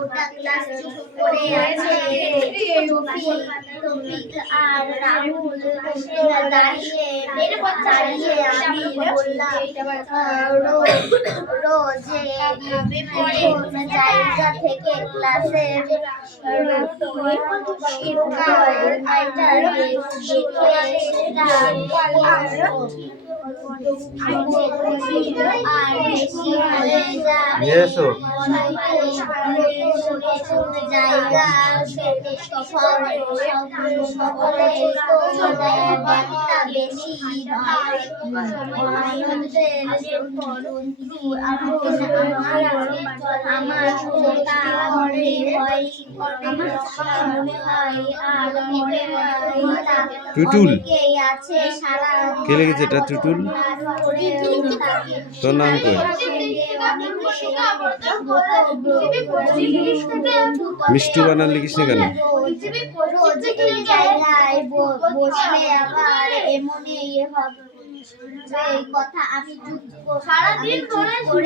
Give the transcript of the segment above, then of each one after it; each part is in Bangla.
ওটা ক্লাস করে আছে তৌফিক আর রাহুল দাঁড়িয়ে আমি বললাম রোজ জায়গা থেকে ক্লাসের টুটুল কে লেগেছে এটা? টুটুল তোর নাম কই? মিষ্টু বানান লিখিস না কেন? কথা আমি সারাদিন ধরে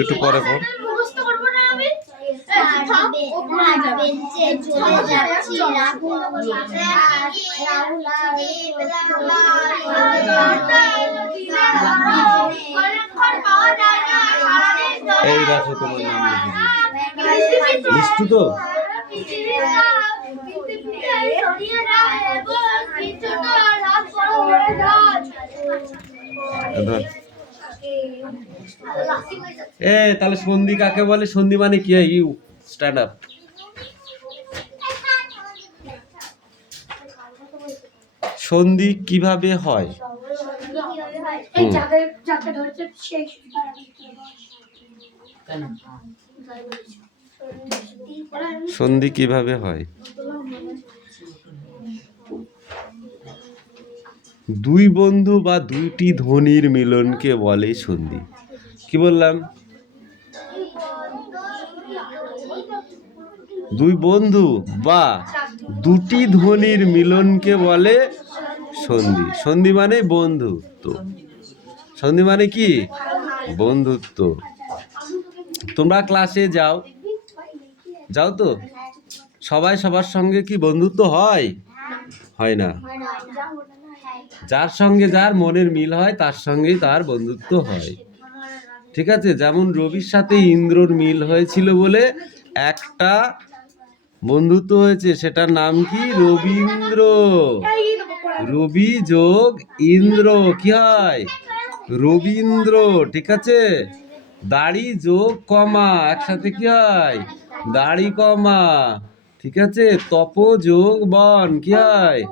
একটু পরে পর এই রাখো তোমার নাম মিষ্টু তো তাহলে সন্ধি কাকে বলে? সন্ধি মানে কি? You stand up. সন্ধি কিভাবে হয়? সন্ধি কিভাবে হয়? দুই বন্ধু বা দুইটি ধ্বনির মিলনকে বলে সন্ধি। কি বললাম? দুই বন্ধু বা দুটি ধ্বনির মিলনকে বলে সন্ধি। সন্ধি মানে বন্ধুত্ব। সন্ধি মানে কি? বন্ধুত্ব। তোমরা ক্লাসে যাও তো? সবাই সবার সঙ্গে কি বন্ধুত্ব হয়? হয় না। যার সঙ্গে যার মনের মিল হয় তার সঙ্গেই তার বন্ধুত্ব হয়। ঠিক আছে? যেমন রবির সাথে ইন্দ্রর মিল হয়েছিল বলে একটা বন্ধুত্ব হয়েছে, সেটার নাম কি? রবীন্দ্র। রবি যোগ ইন্দ্র কি হয়? রবীন্দ্র। ঠিক আছে? দাড়ি যোগ কমা একসাথে কি হয়? দাড়ি কমা। ঠিক আছে? তপ যোগ বন কি হয়?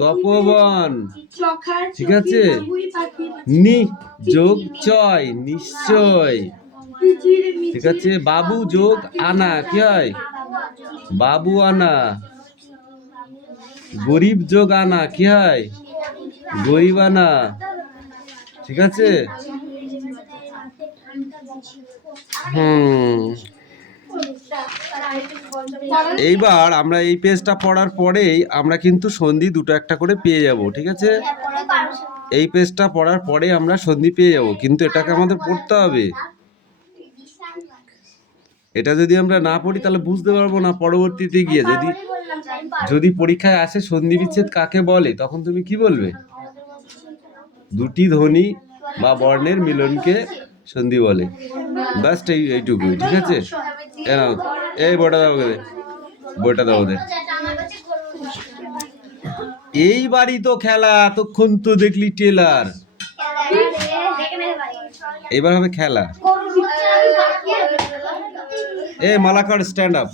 তপবন। ঠিক আছে? নি যোগ চয় নিশ্চয়। ঠিক আছে? বাবু যোগ আনা কি হয়? বাবু আনা। গরিব যোগ আনা কি হয়? গরিব আনা। ঠিক আছে? এইবার আমরা এই পেজটা পড়ার পরেই আমরা কিন্তু সন্ধি দুটো একটা করে পেয়ে যাব। ঠিক আছে? এই পেজটা পড়ার পরে আমরা সন্ধি পেয়ে যাব, কিন্তু এটাকে আমাদের পড়তে হবে। এটা যদি আমরা না পড়ি তাহলে বুঝতে পারবো না পরবর্তীতে গিয়ে। যদি পরীক্ষায় আসে সন্ধি বিচ্ছেদ কাকে বলে, তখন তুমি কি বলবে? দুটি ধ্বনি বা বর্ণের মিলনকে সন্ধি বলে। ব্যাস এইটুকুই। ঠিক আছে? এই বইটা দাও ওদের, বইটা দাও ওদের। এইবারই তো খেলা, এতক্ষণ তো দেখলি টেলার। এবার হবে খেলা। Malakar stand up.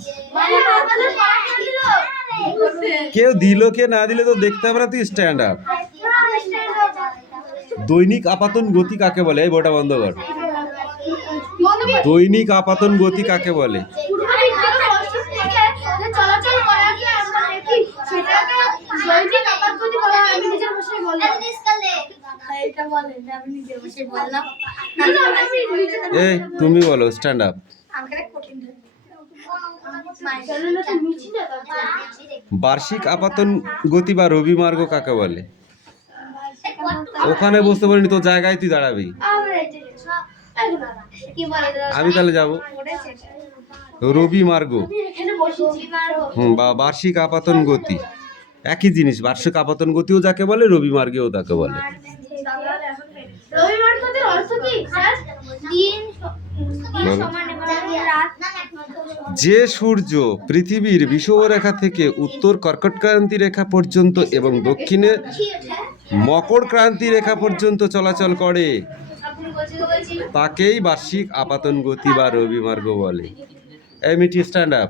কেউ দিল কে না দিলে তো দেখতে হবে না, তুই স্ট্যান্ড আপ। দৈনিক আপাতন গতি কাকে বলে? এই বইটা বন্ধ কর। দৈনিক আপাতন গতি কাকে বলে? তুমি বলো স্ট্যান্ড আপ। বার্ষিক আপাতন গতি বা রবিমার্গ কাকে বলে? ওখানে বুঝতে পারিনি, তো জায়গায় তুই দাঁড়াবি। আমি তাহলে যাব রবি মার্গ বা বার্ষিক আপাতন গতি, একই জিনিস। বার্ষিক আপাতন গতিও যাকে বলে, রবি মার্গেও তাকে বলে। যে সূর্য পৃথিবীর বিষুবরেখা থেকে উত্তর কর্কটক্রান্তি রেখা পর্যন্ত এবং দক্ষিণে মকর ক্রান্তি রেখা পর্যন্ত চলাচল করে তাকেই বার্ষিক আপাতন গতি বা রবি মার্গ বলে। এই মিটি স্ট্যান্ড আপ।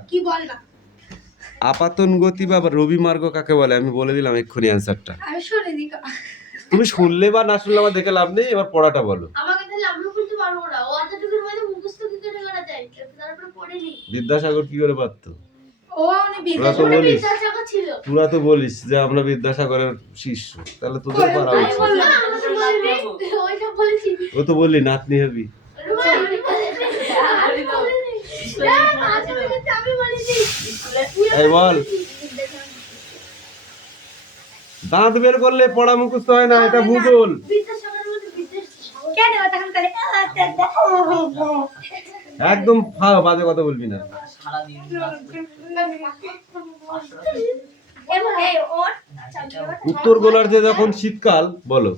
আপাতন গতি বা রবি মার্গ কাকে বলে আমি বলে দিলাম এক্ষুনি অ্যান্সারটা। তুমি শুনলে বা না শুনলে আমার দেখে লাভ নেই, এবার পড়াটা বলো। বিদ্যাসাগর কি করে পারতো? তোরা তো বলিস যে আমরা বিদ্যাসাগরের শিষ্য, তাহলে তোদের পারা উচিত। ও তো বললি নাতনি হবি। এই বল, দাঁত বের করলে পড়া মুখস্থ হয় না, এটা ভূগোল। একদম বাজে কথা বলবি না। উত্তর গোলার্ধে যখন শীতকাল, বলো,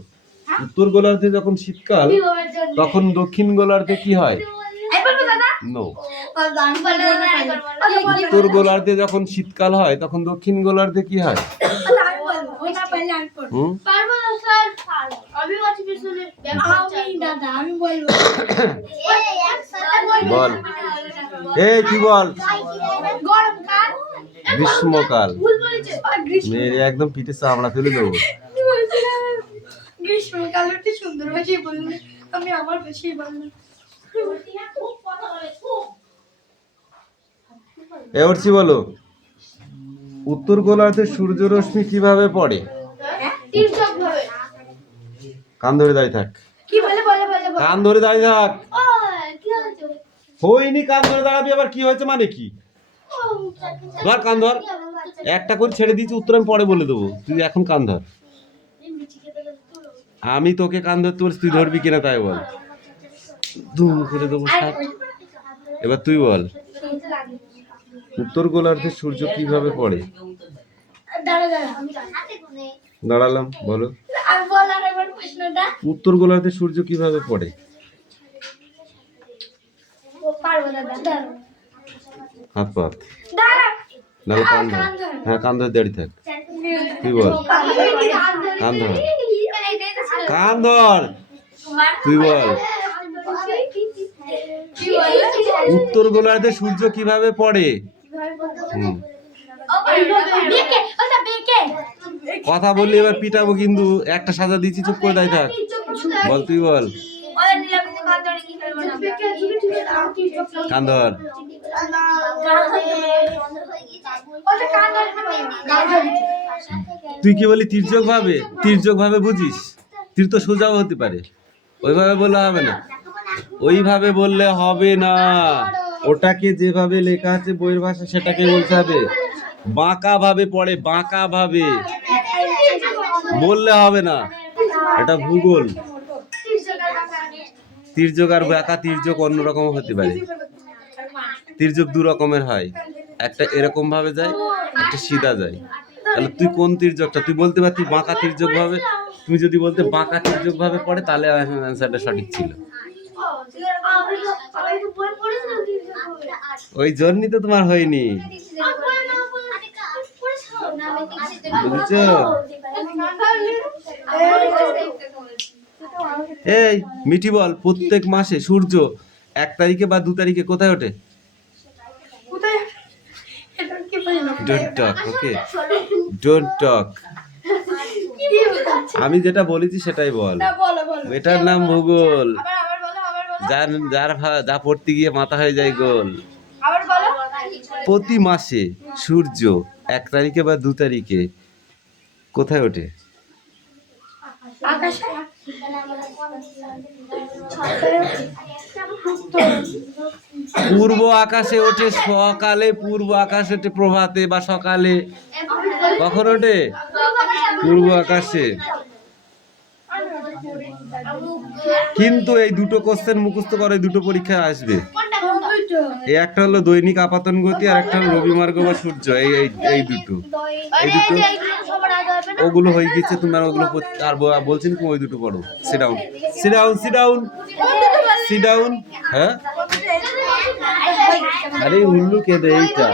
উত্তর গোলার্ধে যখন শীতকাল তখন দক্ষিণ গোলার্ধে কি হয়? নো, উত্তর গোলার্ধে যখন শীতকাল হয় তখন দক্ষিণ গোলার্ধে কি হয়? বল, এই কি বল? গ্রীষ্মকাল। মেরে একদম পিঠে চামড়া ফেলে দেবো। গ্রীষ্মকাল একটু সুন্দর ভাষায় বললে, আমি আমার ভাষায় বললাম। এবারছি বলো, উত্তর গোলার্ধে সূর্য রশ্মি কিভাবে পড়ে? কান ধরে দাঁড়িয়ে থাক। কান ধরে দাঁড়িয়ে থাক। হয়নি, কান ধরে দাঁড়াবি। আবার কি হয়েছে মানে কি? ধর কান ধর। একটা করে ছেড়ে দিয়েছি, উত্তর আমি পরে বলে দেবো, তুই এখন কান ধর। আমি তোকে কান ধরতে বলছি, তুই ধরবি কিনা তাই বল। ধুম করে দেবো। এবার তুই বল, উত্তর গোলার্ধে সূর্য কিভাবে পড়ে? দাঁড়ালাম, বলো। উত্তর গোলার্ধে সূর্য কিভাবে পড়ে? হাত পাত, নাহলে কান ধর। হ্যাঁ, কান ধর, দাঁড়িয়ে থাক। তুই বল, কান ধর, কান ধর। তুই বল, উত্তর গোলার্ধে সূর্য কিভাবে পড়ে? কথা বললি এবার পিটাবো কিন্তু। একটা সাজা দিচ্ছি, চুপ করে দাঁড়িয়ে থাক। বল, তুই বল, কান ধর। তুই কি বলি তির্যক ভাবে? তির্যক ভাবে বুঝিস? তীর তো সোজাও হতে পারে, ওইভাবে বললে হবে না। ওইভাবে বললে হবে না, ওটাকে যেভাবে লেখা আছে বইয়ের ভাষা সেটাকে বলতে হবে। বাঁকা ভাবে পড়ে, বাঁকা ভাবে বললে হবে না, এটা ভূগোল। তির্যক আর বাঁকা, তির্যক অন্যরকম হতে পারে। তির্যক দু রকমের হয়, একটা এরকম ভাবে যায়, একটা সিধা যায়। তাহলে তুই কোন তির্যকটা? তুই বলতে পারতি বাঁকা তির্যক ভাবে। তুমি যদি বলতে বাঁকা তির্যক ভাবে পড়ে, তাহলে অ্যান্সারটা সঠিক ছিল। ওই জন্যই তো তোমার হয়নি, বুঝছো? এই মিঠি বল, প্রত্যেক মাসে সূর্য 1 তারিখে বা 2 তারিখে কোথায় ওঠে? Don't talk, okay? Don't talk. আমি যেটা বলেছি সেটাই বল। এটার নাম ভূগোল। যা পড়তে গিয়ে মাথা হয়ে যায় গোল। প্রতি মাসে সূর্য 1 তারিখে বা 2 তারিখে কোথায় ওঠে? পূর্ব আকাশে ওঠে সকালে, পূর্ব আকাশে ওঠে প্রভাতে বা সকালে। কখন ওঠে? পূর্ব আকাশে। কিন্তু এই দুটো কোশ্চেন মুখস্থ করে, দুটো পরীক্ষায় আসবে। এই একটা হলো দৈনিক আপাতন গতি, আর একটা হলো রবিমার্গ বা সূর্য। এই দুটো ওগুলো হয়ে গেছে তোমার, ওগুলো আর বলছেন কি ওই দুটো পড়ো। Sit down, sit down, sit down, sit down. হ্যাঁ, আরে হুল্লু কেঁদে এইটা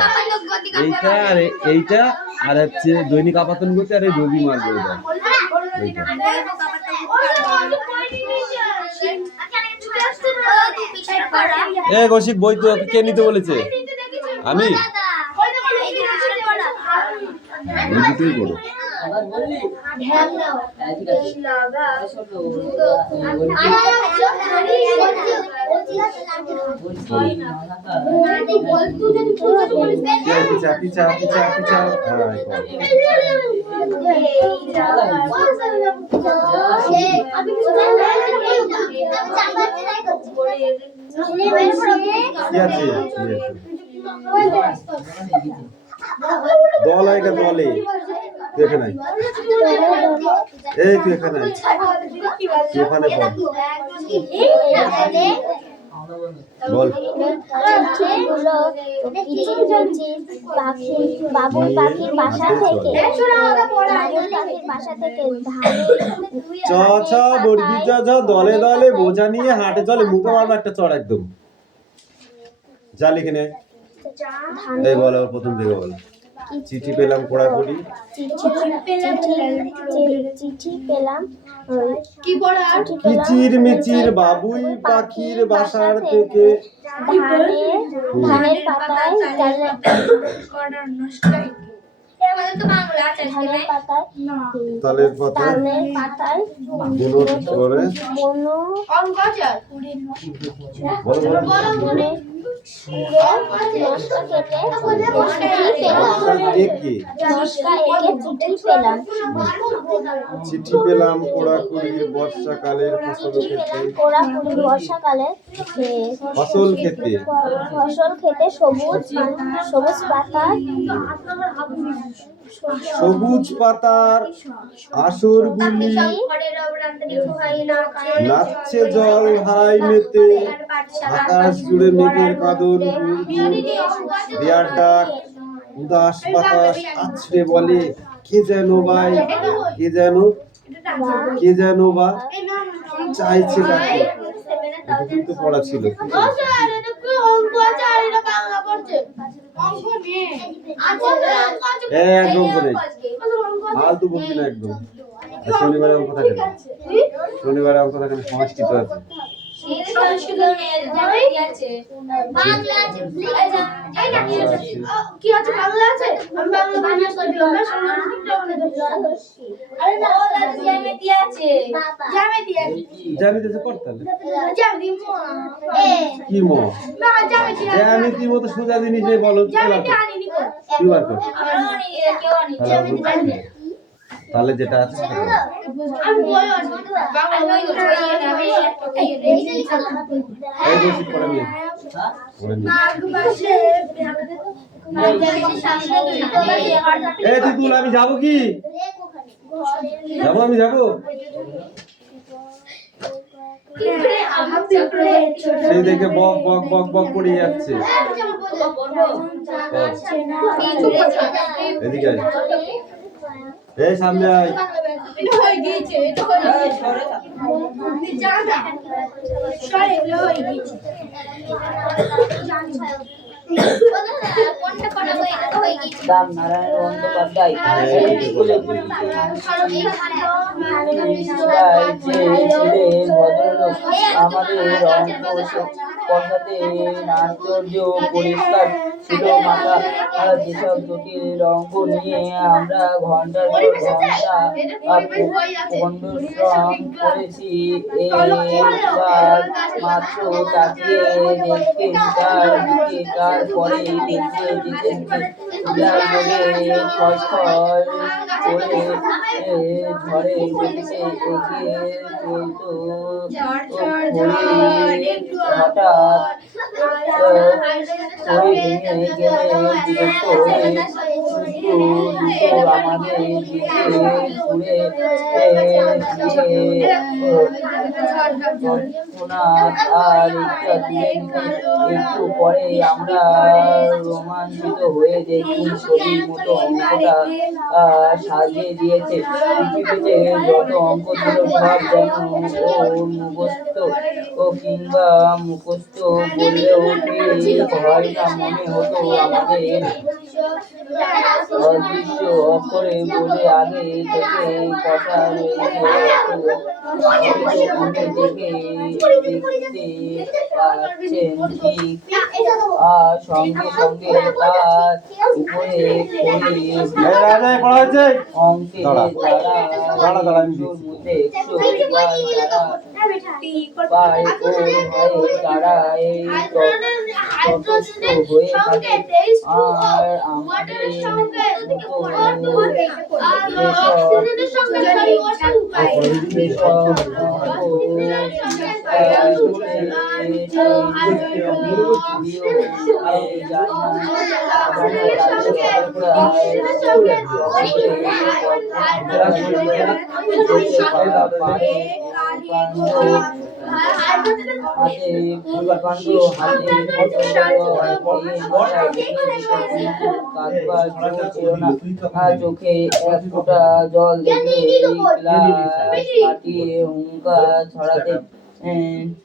আর এইটা, আর হচ্ছে দৈনিক আপাতন গতি, আর এই রবিমার্গ। এইটা কৌশিক বই তো কে নিতে বলেছে? আমি এই দুটোই বড়। পিছা পিছা পিছা পিছা। দল আয়গা দলে, তুই এখানে এই, তুই এখানে তুই ওখানে বল। বাবুই পাখির বাসা থেকে চ ছ বর্গি চ ছ দলে দলে বোঝা নিয়ে হাটে চলে। মুখে মারবো একটা চড় একদম। যা লিখে নে। এই বল, প্রথম থেকে বল। চিঠি পেলাম কোড়াকুড়ি, চিঠি পেলাম কিচির মিচির বাবুই পাখির বাসার থেকে, ধানের পাতায় তালের পাতায় বুনো করে চিঠি পেলাম কোড়াকুড়ি বর্ষাকালের ফসল খেতে, ফসল খেতে সবুজ পাতার আসরগুলি নাচছে জল ধারায় মেতে, আকাশ জুড়ে মেঘের কাঁদন, বিয়ার ডাক উদাস বাতাস আছড়ে বলে, কে যেন ভাই, কে যেন বা চাইছে কাকে। এটা কিন্তু পড়া ছিল। একদম করে ফালতু বলবি না একদম। শনিবারে অঙ্ক থাকে না, শনিবারে অঙ্ক থাকে না, সংস্কৃত আছে। জ্যামিতি মতো সোজা জিনিস নেই, বলো তাহলে যেটা আছে আমি যাবো কি যাবো, আমি যাবো সেই দেখে বক বক বক বক করে যাচ্ছে। এদিকে এই সামনে আয়। নারায়ণ বন্দ্যোপাধ্যায় স্কুলে ছিলেন ভদ্রলোক, আমাদের অঙ্ক পড়াতে আশ্চর্য পরিষ্কার ছিল মাথা। যেসব জটিল অঙ্ক নিয়ে আমরা ঘন্টার পর ঘন্টা পরিশ্রম করেছি, এবার মাত্র তাকিয়ে দেখতেন তার দিকে, তারপরে এগিয়ে যেতেন বিড়াল বলে খসখস করে ঝড়ে গতিতে এগিয়ে চলত হঠাৎ ঘড়ি ভেঙে গেলে বিরক্ত হয়ে দুটো আমাদের দিকে ঘুরে তৎক্ষণাৎ আর একটা তুলে নিতে। একটু পরে আমরা রোমাঞ্চিত হয়ে দেখি ছবির মতো অঙ্কটা সাজিয়ে দিয়েছে। পৃথিবীতে যত অঙ্ক ছিল সব যেন ওর মুখস্থ কিংবা মুখস্থ বললেও ঠিক হয় না, মনে হতো আমাদের অদৃশ্য অক্ষরে বলে আগে থেকে কথা রয়েছে। উনি দেখতে পাচ্ছেন ঠিক, আর সঙ্গে সঙ্গে তার উপরে অঙ্কে যারা মধ্যে 100 পায় ও ভয়ে তারা এই তটস্থ হয়ে থাকে। আর আমাদের চোখে এক ফোঁটা জল দেখে ক্লাস কাটিয়ে হুঙ্কার ছড়াতে,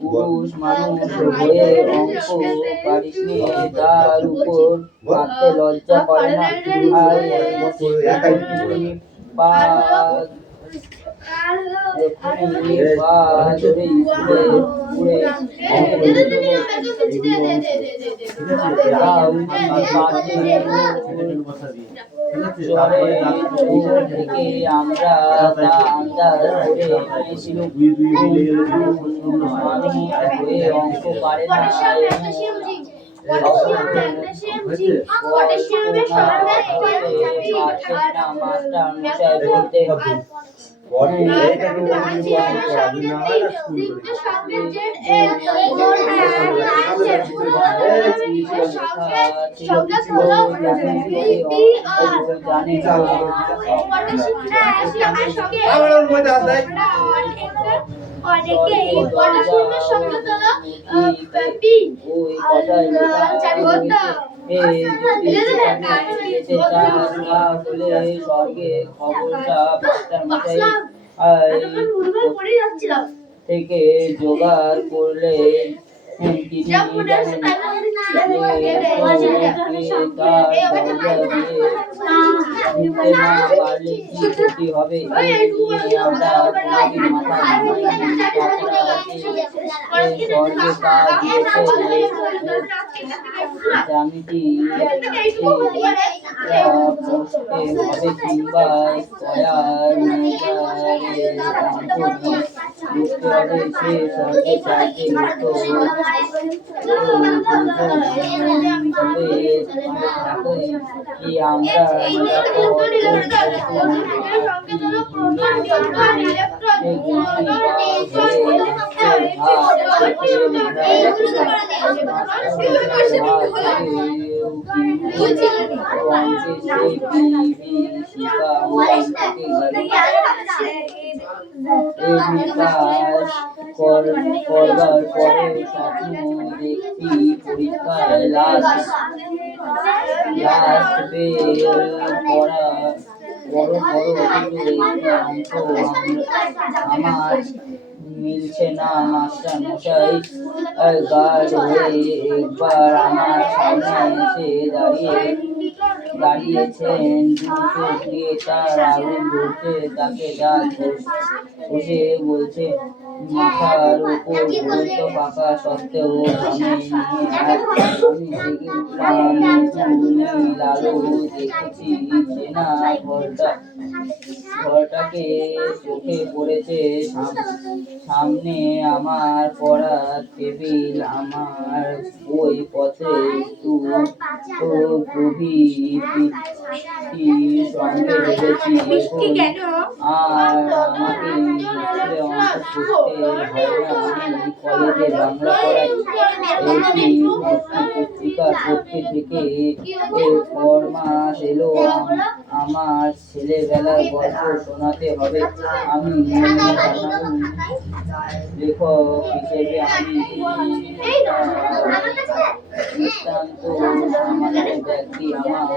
পুরুষ মানুষ হয়ে অঙ্ক পারিসনি, তার উপর মারতে লজ্জা করে না। থেকে আমরা তা আন্দাজ করে নিয়েছিলাম। মানুষ হয়ে অঙ্ক পারে না মাস্টার মশাই বলতেন, স্বর্গে খবরটা থেকে জোগাড় করলে জ্যামিতি কিংবা বুঝতে হবে সে সঙ্গে চাইতে কি আমরা করবার পরে স্বপ্ন দেখি পরীক্ষায় লাস্ট বেল পড়া বড় আমার মিলছে না। মাস্টার মশাই গার্ড হয়ে একবার আমার সামনে এসে দাঁড়িয়েছেন, চোখ দিয়ে তার আগুন ধরছে, তাকে দাঁত বসে বলছে, মাথার উপর ঘুরন্ত পাকা সত্ত্বেও আমি জেগে উঠলাম। লালু দেখেছি চেনা ঘরটাকে চোখে পড়েছে। সামনে আমার পড়ার টেবিল, আমার বই পত্রে একটু গভীর সঙ্গে ভেবেছি আর আমাকে স্কুলে অঙ্ক করতে হয় না। আমি কলেজে বাংলা পড়াই। একটি পত্রিকা পড়তে থেকে ফরমাস এলো আমার ছেলেবেলার গল্প শোনাতে হবে। আমি জানালাম লেখক হিসেবে আমি নিতান্ত সামান্য ব্যক্তি। আমার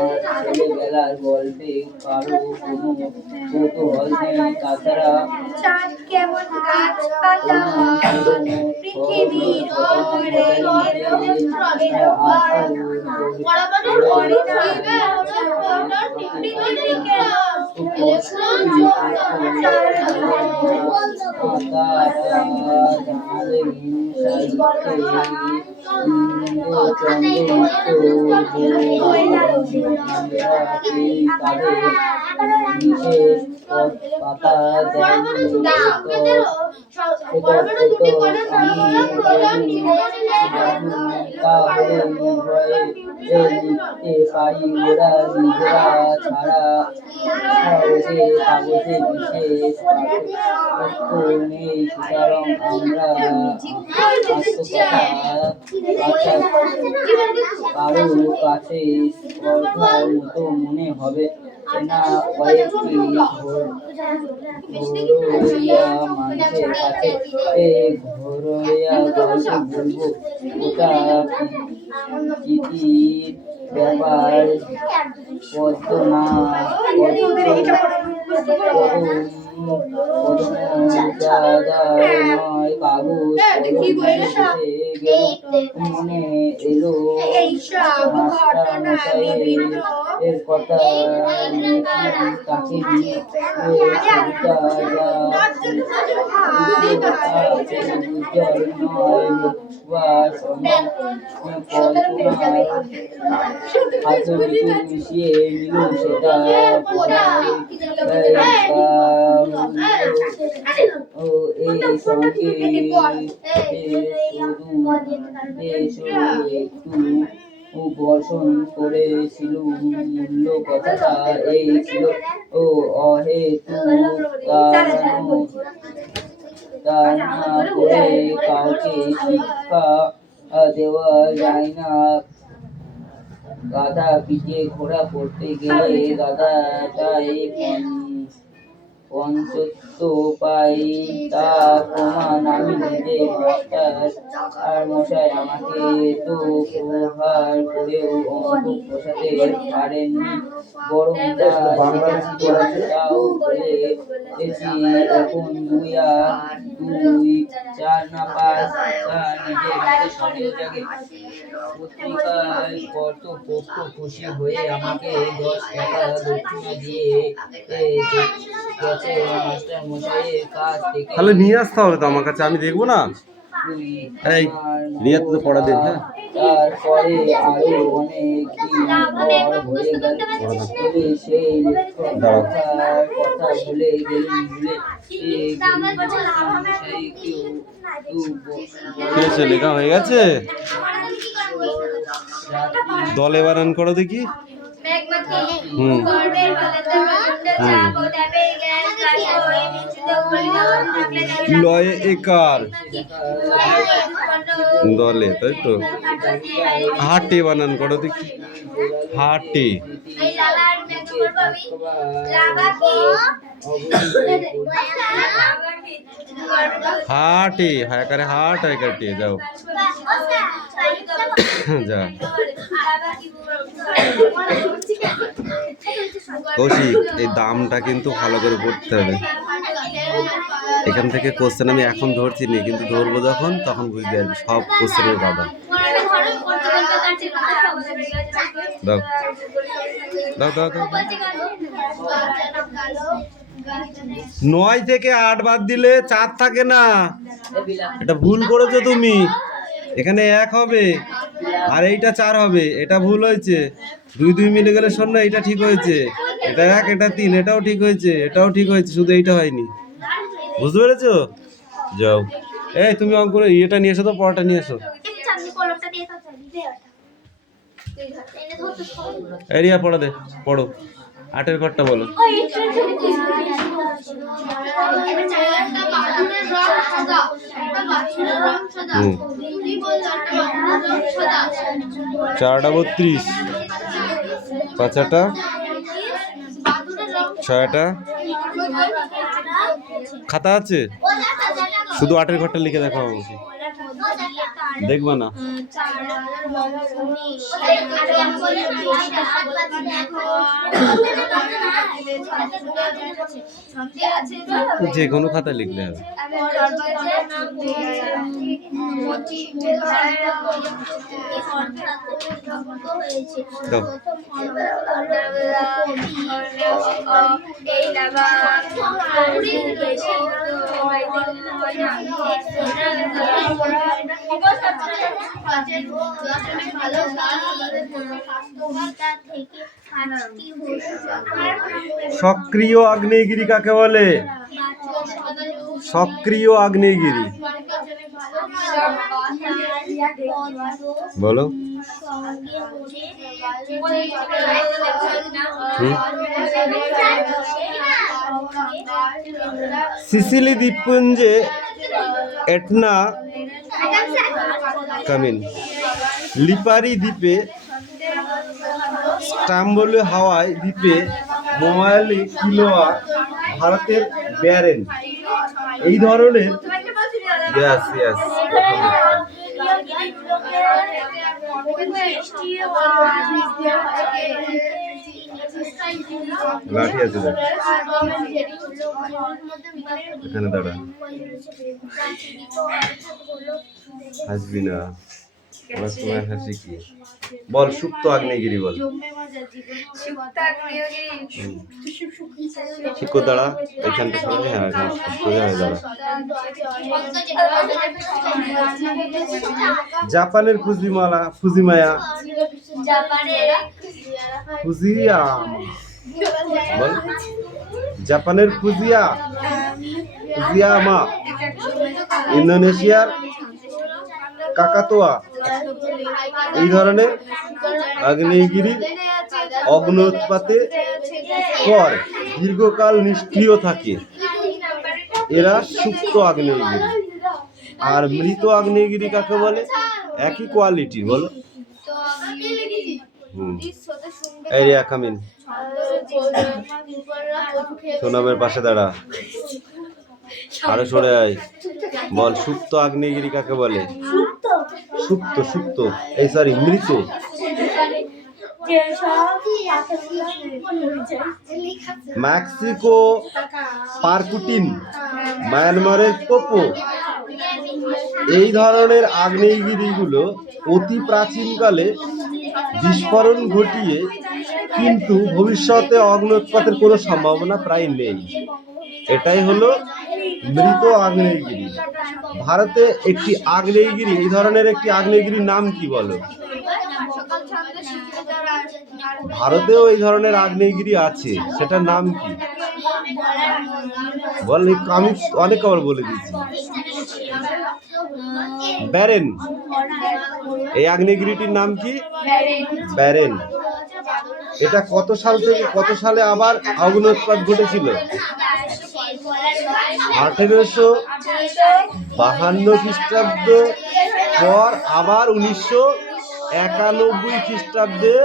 ছেলেবেলার গল্পে কারো কোনো কৌতূহল নেই। তাছাড়া চাঁদ কেমন গাছপালা পৃথিবীর ওপরে বিশেষ পাতা লিখতে পারি। ওরা নিজেরা ছাড়া কাগজে বিশেষ পার্থক্য নেই। সুতরাং আমরা কারো কাছে স্পর্ধার মতো মনে হবে না। কয়েকটি ঘরোয়া মানুষের কাছে ঘরোয়া গল্প বলবো। ওটা প্রীতির ব্যাপার। পদ্মনা নয়, কাগজ মনে এলো মাস্টারমশাইয়ের কথা। তাকে নিয়ে উজ্জ্বল নয় বা কল্পনার হাতুড়ি মিশিয়ে নিল সেটা এই সঙ্গে একটু বর্ষণ করেছিল। মূল্য কথাটা এই ছিল, অহেতুক তা না করে কাউকে শিক্ষা দেওয়া যায় না। গাধা পিঠে ঘোড়া পড়তে গেলে গাধাটাই পঞ্চত্ব পাই। তা প্রমাণ আমি নিজে। মাস্টার মশাই আমাকে তো প্রহার করেও অঙ্ক বসাতে পারেননি, বরং যা শিখেছি তাও বলেছি। এখন 2 আর 2 4 না 5 তা নিজের হাতে সন্দেহ জাগে। পত্রিকায় কর্তৃপক্ষ খুশি হয়ে আমাকে 10 টাকা দক্ষিণা দিয়ে গেছে। মাস্টার মশাইয়ের কাছ থেকে তাহলে নিয়ে আসতে হবে তো আমার কাছে, আমি দেখবো না। এই রিয়াদ তো পড়া দেন। হ্যাঁ, তারপরে আরো অনেক দিন পর হয়ে গেল সেই লেখক কথা ভুলে গেলেন। লেখা হয়ে গেছে। দলে বানান করো দেখি। লয়ে একার দলে, তাই তো। হাটে বানান করো দেখি। হাটে হাটে হায়কারে হাট হায়কাটে যাও যা। কৌশিক, এই দামটা কিন্তু ভালো করে পড়তে হবে। এখান থেকে কোশ্চেন আমি এখন ধরছি নি, কিন্তু ধরবো যখন তখন বুঝতে পারবি সব কোশ্চেনের দাদা। দাও দাও দাও দাও। 9 থেকে 8 বাদ দিলে 4 থাকে না। এটা ভুল করেছো তুমি। এখানে 1 হবে আর এইটা 4 হবে, এটা ভুল হয়েছে। 2 2 মিলে গেলে 0, এটা ঠিক হয়েছে। এটা 1, এটা 3, এটাও ঠিক হয়েছে, এটাও ঠিক হয়েছে, শুধু এইটা হয়নি। বুঝতে পেরেছো? যাও, এই তুমি অঙ্ক এটা নিয়ে এসো তো, পড়াটা নিয়ে এসো। এরিয়া পড়া দে, পড়ো। 8-এর ঘরটা বলো। হুম, 4টা 32, 5টা 6টা। খাতা আছে? শুধু 8-এর ঘরটা লিখে দেখো আমাকে, দেখবা না। যে কোনো খাতা লিখলে হবে। দাও। সক্রিয় আগ্নেয়গিরি কাকে বলে? সক্রিয় আগ্নেয়গিরি বলো। সিসিলি দ্বীপপুঞ্জে এটনা, কামিন, লিপারি দ্বীপে, স্টাম্বলে হাওয়াই দ্বীপে, মোয়ালি, কিলোয়া, ভারতের ব্যারেন, এই ধরনের লাঠি আছে এখানে, দাঁড়া, হাসবি না, তোমার হাসি কি? বল, সুপ্ত আগ্নেয়গিরি বল। ঠিক করে দাঁড়া, এখানটা সরে, হ্যাঁ সোজা হয়ে দাঁড়া। জাপানের ফুজিয়ামা বল। জাপানের ফুজিয়ামা, ইন্দোনেশিয়ার কাকাতোয়া, এই ধরনের আগ্নেয়গিরি অগ্ন্যুৎপাতের পর দীর্ঘকাল নিষ্ক্রিয় থাকে, এরা সুপ্ত আগ্নেয়গিরি। আর মৃত আগ্নেয়গিরি কাকে বলে? একই কোয়ালিটির, বলো। এরিয়া কামিন, সোনামের পাশে দাঁড়া, আরো সরে আয়। বল, সুপ্ত আগ্নেয়গিরি কাকে বলে? সুপ্ত, এই সরি, মৃত। মেক্সিকো পারকুটিন, মায়ানমারের পোপো, এই ধরনের আগ্নেয়গিরিগুলো অতি প্রাচীনকালে বিস্ফোরণ ঘটিয়ে, কিন্তু ভবিষ্যতে অগ্ন্যুৎপাতের কোনো সম্ভাবনা প্রায় নেই। এটাই হলো মৃত আগ্নেয়গিরি। ভারতে একটি আগ্নেয়গিরি, এই ধরনের একটি আগ্নেয়গিরির নাম কি বলো? ভারতেও এই ধরনের আগ্নেয়গিরি আছে, সেটার নাম কি বল? আমি অনেক আবার বলে দিচ্ছি। ব্যারেন, এই আগ্নেয়গিরিটির নাম কি? ব্যারেন। এটা কত সাল থেকে কত সালে আবার অগ্ন্যুৎপাত ঘটেছিল? 1852 খ্রিস্টাব্দ পর আবার 1991 খ্রিস্টাব্দে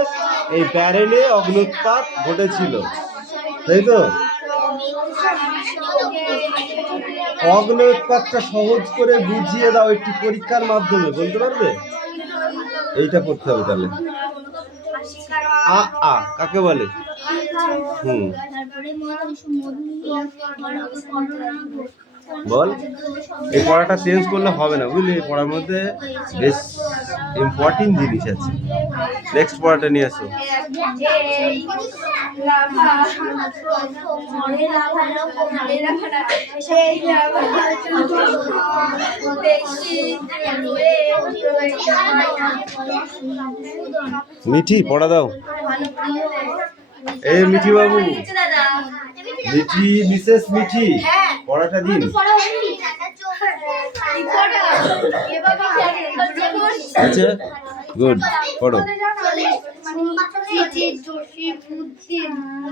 এই ব্যারেনে অগ্ন্যুৎপাত ঘটেছিল, তাই তো? অগ্ন্যুৎপাতটা সহজ করে বুঝিয়ে দাও একটি পরীক্ষার মাধ্যমে, বলতে পারবে? এইটা পড়তে হবে তাহলে। কাকে বলে? বল। এই পড়াটা চেঞ্জ করলে হবে না, বুঝলি? এই পড়ার মধ্যে বেশ ইম্পর্টেন্ট জিনিস আছে। নেক্সট পড়াটা নিয়ে আসো। মিঠি পড়া দাও। এই মিঠি বাবু, মিঠি, মিসেস মিঠি, পড়াটা দিন। আচ্ছা, গুড, পড়ো।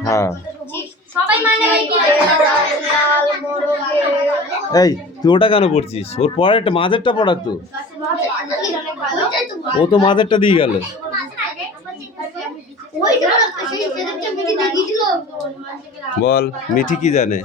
হ্যাঁ, এই তুই ওটা কেন পড়ছিস? ওর পরেরটা, মাঝেরটা পড়া তো। ও তো মাঝেরটা দিয়ে গেল। বল, মিঠি কি জানে?